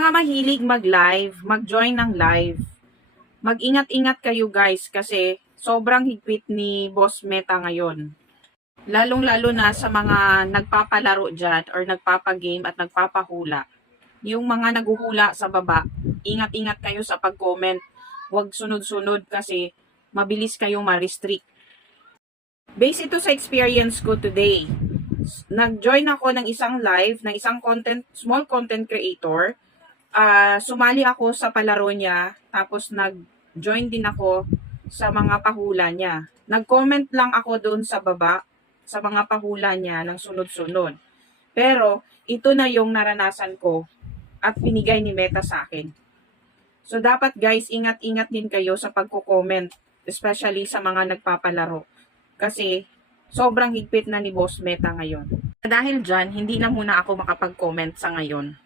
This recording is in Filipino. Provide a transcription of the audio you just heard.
mga mahilig mag-live, mag-join ng live, mag-ingat-ingat kayo guys kasi sobrang higpit ni Boss Meta ngayon. Lalong-lalo na sa mga nagpapalaro dyan or nagpapagame at nagpapahula. Yung mga naguhula sa baba, ingat-ingat kayo sa pag-comment. Huwag sunod-sunod kasi mabilis kayong ma-restrict. Base ito sa experience ko today. Nag-join ako ng isang live, ng isang small content creator. Sumali ako sa palaro niya, tapos nag-join din ako sa mga pahula niya. Nag-comment lang ako doon sa baba, sa mga pahula niya ng sunod-sunod. Pero, ito na yung naranasan ko at binigay ni Meta sa akin. So, dapat guys, ingat-ingat din kayo sa pagko-comment, especially sa mga nagpapalaro. Kasi, sobrang higpit na ni Boss Meta ngayon. Dahil dyan, hindi na muna ako makapag-comment sa ngayon.